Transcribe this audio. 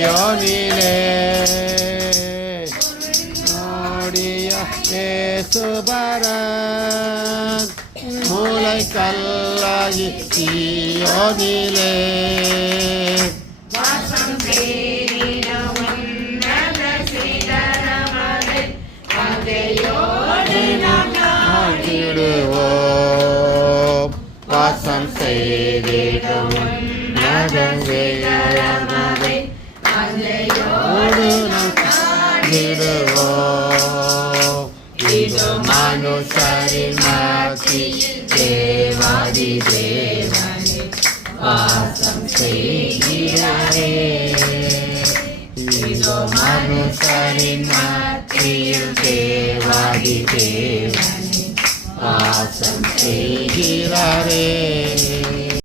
சீயோனிலே நோடிய ஏசுபரன் மூளை கல்லாகி சீயோனிலே வாசம் செய்திடும் நகங்கையானதை அதையோடு விடுவோம். இது மனுஷரின் மத்தியில் தேவாதி தேவனே வாசம் செய்கிறாரே. இது மனுஷரின் மத்தியில் தேவாதி தேவனே வாசம் செய்கிறாரே.